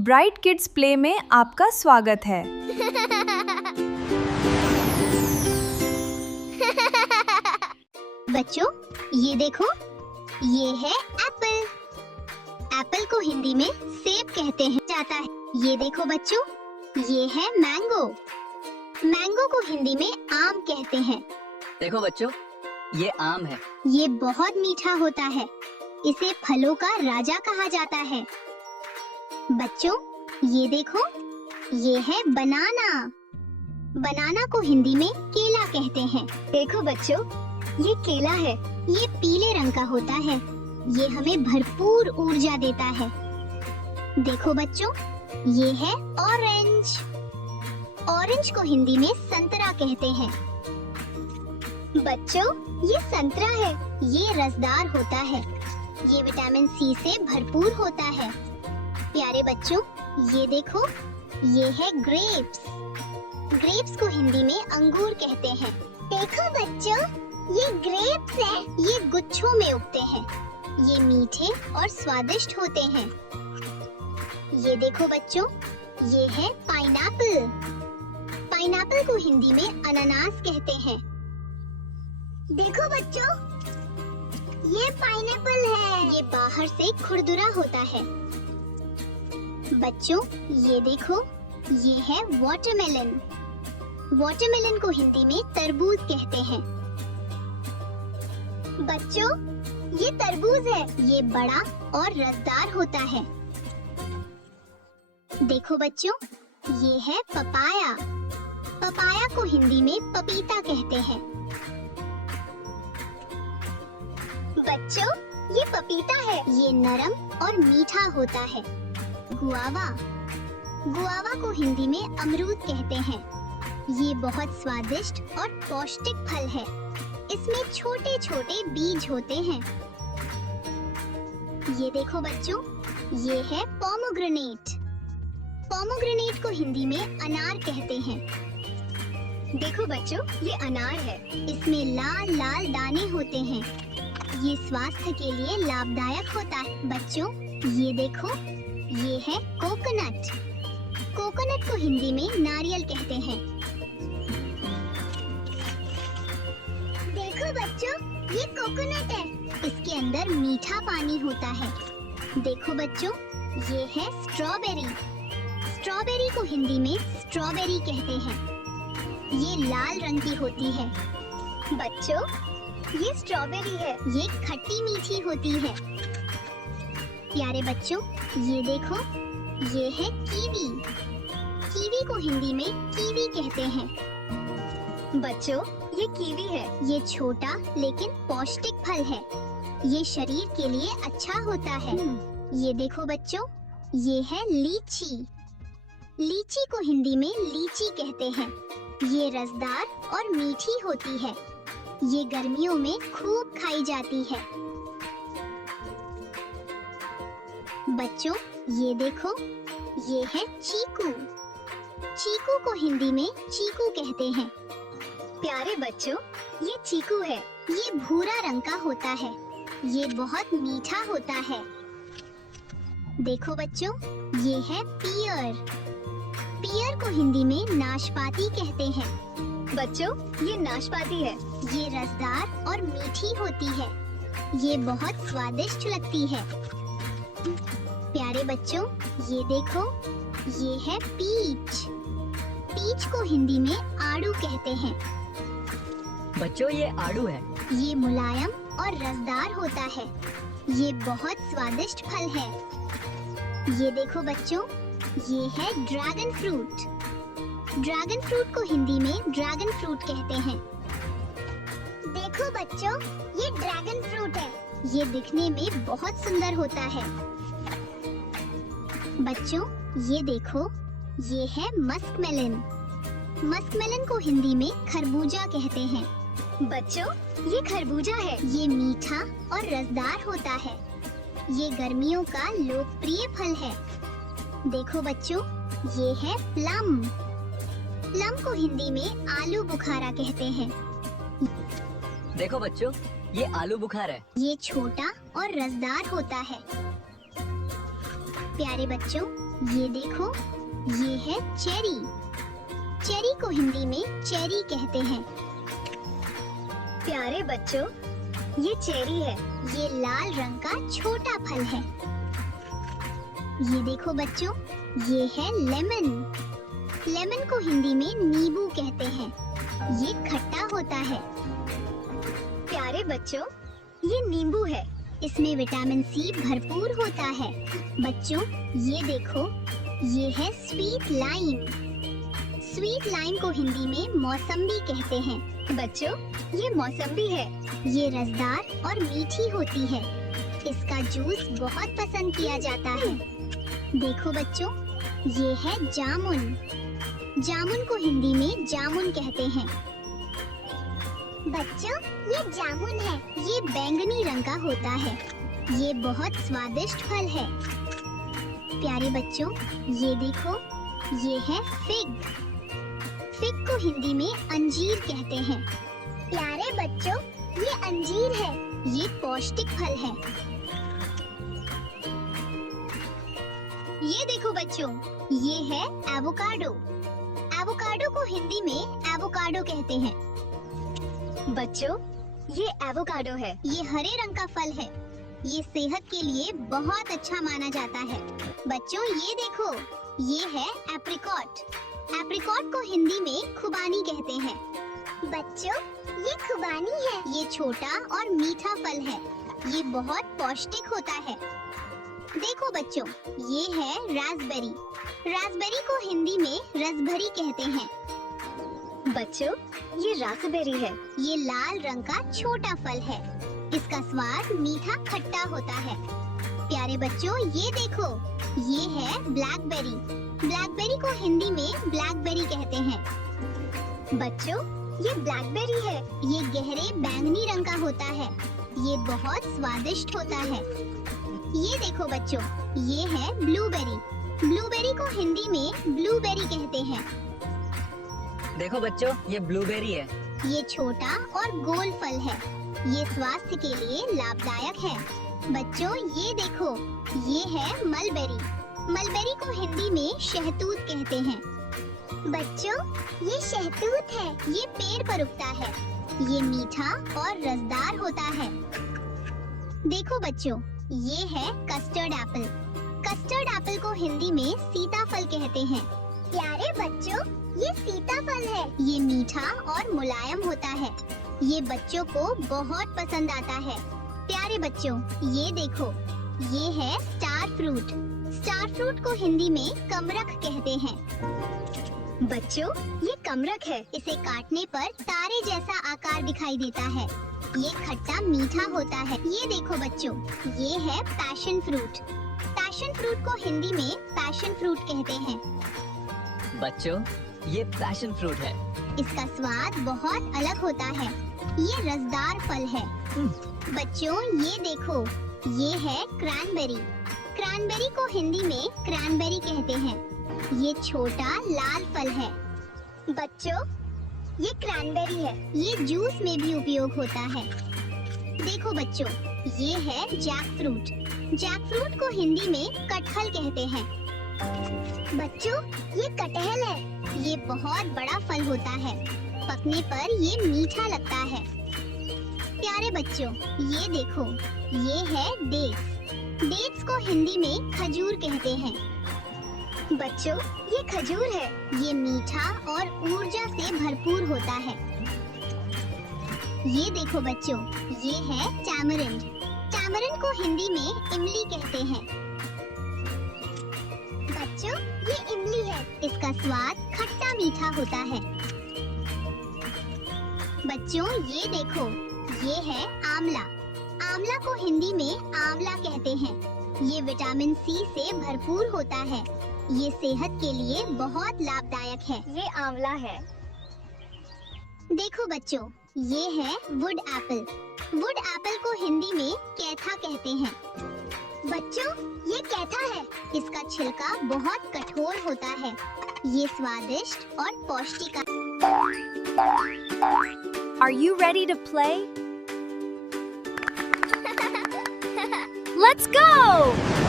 Bright kids play में आपका स्वागत है। बच्चों, ये देखो, ये है एप्पल। एप्पल को हिंदी में सेब कहते हैं जाता है। ये देखो बच्चों, ये है मैंगो। मैंगो को हिंदी में आम कहते हैं। देखो बच्चों, ये आम है। ये बहुत मीठा होता है। इसे फलों का राजा कहा जाता है। बच्चों, ये देखो, ये है बनाना। बनाना को हिंदी में केला कहते हैं। देखो बच्चों, ये केला है। ये पीले रंग का होता है। ये हमें भरपूर ऊर्जा देता है। देखो बच्चों, ये है ऑरेंज। ऑरेंज को हिंदी में संतरा कहते हैं। बच्चों, ये संतरा है। ये रसदार होता है। ये विटामिन सी से भरपूर होता है। प्यारे बच्चों, ये देखो, ये है ग्रेप्स। ग्रेप्स को हिंदी में अंगूर कहते हैं। देखो बच्चों, ये ग्रेप्स है। ये गुच्छों में उगते हैं। ये मीठे और स्वादिष्ट होते हैं। ये देखो बच्चों, ये है पाइनएप्पल। पाइनएप्पल को हिंदी में अनानास कहते हैं। देखो बच्चों, ये पाइनएप्पल है। ये बाहर से खुरदुरा होता है। बच्चों, ये देखो, ये है वाटरमेलन। वाटरमेलन को हिंदी में तरबूज कहते हैं। बच्चों, ये तरबूज है। ये बड़ा और रसदार होता है। देखो बच्चों, ये है पपाया। पपाया को हिंदी में पपीता कहते हैं। बच्चों, ये पपीता है। ये नरम और मीठा होता है। गुआवा। गुआवा को हिंदी में अमरूद कहते हैं। ये बहुत स्वादिष्ट और पौष्टिक फल है। इसमें छोटे छोटे बीज होते हैं। ये देखो बच्चों, ये है पोमोग्रेनेट। पोमोग्रेनेट को हिंदी में अनार कहते हैं। देखो बच्चों, ये अनार है। इसमें लाल लाल दाने होते हैं। ये स्वास्थ्य के लिए लाभदायक होता है। बच्चों, ये देखो, ये है कोकोनट। कोकोनट को हिंदी में नारियल कहते हैं। देखो बच्चों, ये कोकोनट है। इसके अंदर मीठा पानी होता है। देखो बच्चों, ये है स्ट्रॉबेरी। स्ट्रॉबेरी को हिंदी में स्ट्रॉबेरी कहते हैं। ये लाल रंग की होती है। बच्चों, ये स्ट्रॉबेरी है। ये खट्टी मीठी होती है। प्यारे बच्चों, ये देखो, ये है कीवी। कीवी को हिंदी में कीवी कहते हैं। बच्चों, ये कीवी है। ये छोटा लेकिन पौष्टिक फल है। ये शरीर के लिए अच्छा होता है। ये देखो बच्चों, ये है लीची। लीची को हिंदी में लीची कहते हैं। ये रसदार और मीठी होती है। ये गर्मियों में खूब खाई जाती है। बच्चों, ये देखो, ये है चीकू। चीकू को हिंदी में चीकू कहते हैं। प्यारे बच्चों, ये चीकू है। ये भूरा रंग का होता है। ये बहुत मीठा होता है। देखो बच्चों, ये है पियर। पियर को हिंदी में नाशपाती कहते हैं। बच्चों, ये नाशपाती है। ये रसदार और मीठी होती है। ये बहुत स्वादिष्ट लगती है। प्यारे बच्चों, ये देखो, ये है पीच। पीच को हिंदी में आड़ू कहते हैं। बच्चों, ये आड़ू है। ये मुलायम और रसदार होता है। ये बहुत स्वादिष्ट फल है। ये देखो बच्चों, ये है ड्रैगन फ्रूट। ड्रैगन फ्रूट को हिंदी में ड्रैगन फ्रूट कहते हैं। देखो बच्चों, ये ड्रैगन फ्रूट है। ये दिखने में बहुत सुंदर होता है। बच्चों, ये देखो, ये है मस्कमेलन। मस्कमेलन को हिंदी में खरबूजा कहते हैं। बच्चों, ये खरबूजा है। ये मीठा और रसदार होता है। ये गर्मियों का लोकप्रिय फल है। देखो बच्चों, ये है प्लम। प्लम को हिंदी में आलू बुखारा कहते हैं। देखो बच्चों, ये आलू बुखारा है। ये छोटा और रसदार होता है। प्यारे बच्चों, ये देखो, ये है चेरी। चेरी को हिंदी में चेरी कहते हैं। प्यारे बच्चों, ये चेरी है। ये लाल रंग का छोटा फल है। ये देखो बच्चों, ये है लेमन। लेमन को हिंदी में नींबू कहते हैं। ये खट्टा होता है। प्यारे बच्चों, ये नींबू है। इसमें विटामिन सी भरपूर होता है। बच्चों, ये देखो, ये है स्वीट लाइम। स्वीट लाइम को हिंदी में मौसम्बी कहते हैं। बच्चों, ये मौसम्बी है। ये रसदार और मीठी होती है। इसका जूस बहुत पसंद किया जाता है। देखो बच्चों, ये है जामुन। जामुन को हिंदी में जामुन कहते हैं। बच्चों, ये जामुन है। ये बैंगनी रंग का होता है। ये बहुत स्वादिष्ट फल है। प्यारे बच्चों, ये देखो, ये है फिग। फिग को हिंदी में अंजीर कहते हैं। प्यारे बच्चों, ये अंजीर है। ये पौष्टिक फल है। ये देखो बच्चों, ये है एवोकाडो। एवोकाडो को हिंदी में एवोकाडो कहते हैं। बच्चों, ये एवोकाडो है। ये हरे रंग का फल है। ये सेहत के लिए बहुत अच्छा माना जाता है। बच्चों, ये देखो, ये है एप्रिकॉट। एप्रिकॉट को हिंदी में खुबानी कहते हैं। बच्चों, ये खुबानी है। ये छोटा और मीठा फल है। ये बहुत पौष्टिक होता है। देखो बच्चों, ये है रास्पबेरी। रास्पबेरी को हिंदी में रसभरी कहते हैं। बच्चों, ये रास्पबेरी है। ये लाल रंग का छोटा फल है। इसका स्वाद मीठा खट्टा होता है। प्यारे बच्चों, ये देखो, ये है ब्लैकबेरी। ब्लैकबेरी को हिंदी में ब्लैकबेरी कहते हैं। बच्चों, ये ब्लैकबेरी है। ये गहरे बैंगनी रंग का होता है। ये बहुत स्वादिष्ट होता है। ये देखो बच्चों, ये है ब्लूबेरी। ब्लूबेरी को हिंदी में ब्लूबेरी कहते हैं। देखो बच्चों, ये ब्लूबेरी है। ये छोटा और गोल फल है। ये स्वास्थ्य के लिए लाभदायक है। बच्चों, ये देखो, ये है मलबेरी। मलबेरी को हिंदी में शहतूत कहते हैं। बच्चों, ये शहतूत है। ये पेड़ पर उगता है। ये मीठा और रसदार होता है। देखो बच्चों, ये है कस्टर्ड एप्पल। कस्टर्ड एप्पल को हिंदी में सीताफल कहते हैं। प्यारे बच्चों, ये सीताफल है। ये मीठा और मुलायम होता है। ये बच्चों को बहुत पसंद आता है। प्यारे बच्चों, ये देखो, ये है स्टार फ्रूट। स्टार फ्रूट को हिंदी में कमरख कहते हैं। बच्चों, ये कमरख है। इसे काटने पर तारे जैसा आकार दिखाई देता है। ये खट्टा मीठा होता है। ये देखो बच्चों, ये है पैशन फ्रूट। पैशन फ्रूट को हिंदी में पैशन फ्रूट कहते हैं। बच्चों, ये पैशन फ्रूट है। इसका स्वाद बहुत अलग होता है। ये रसदार फल है। बच्चों, ये देखो, ये है क्रैनबेरी। क्रैनबेरी को हिंदी में क्रैनबेरी कहते हैं। ये छोटा लाल फल है। बच्चों, ये क्रैनबेरी है। ये जूस में भी उपयोग होता है। देखो बच्चों, ये है जैक फ्रूट। जैक फ्रूट को हिंदी में कटहल कहते हैं। बच्चों, ये कटहल है। ये बहुत बड़ा फल होता है। पकने पर ये मीठा लगता है। प्यारे बच्चों, ये देखो, ये है डेट्स। डेट्स को हिंदी में खजूर कहते हैं। बच्चों, ये खजूर है। ये मीठा और ऊर्जा से भरपूर होता है। ये देखो बच्चों, ये है टैमरिंड। टैमरिंड को हिंदी में इमली कहते हैं। बच्चों, ये इमली है। इसका स्वाद खट्टा मीठा होता है। बच्चों, ये देखो, ये है आंवला। आंवला को हिंदी में आंवला कहते हैं। ये विटामिन सी से भरपूर होता है। ये सेहत के लिए बहुत लाभदायक है। ये आंवला है। देखो बच्चों, ये है वुड एप्पल। वुड एप्पल को हिंदी में कैथा कहते हैं। बच्चों, ये कैथा है। इसका छिलका बहुत कठोर होता है। ये स्वादिष्ट और पौष्टिक। Are you ready to play? Let's go!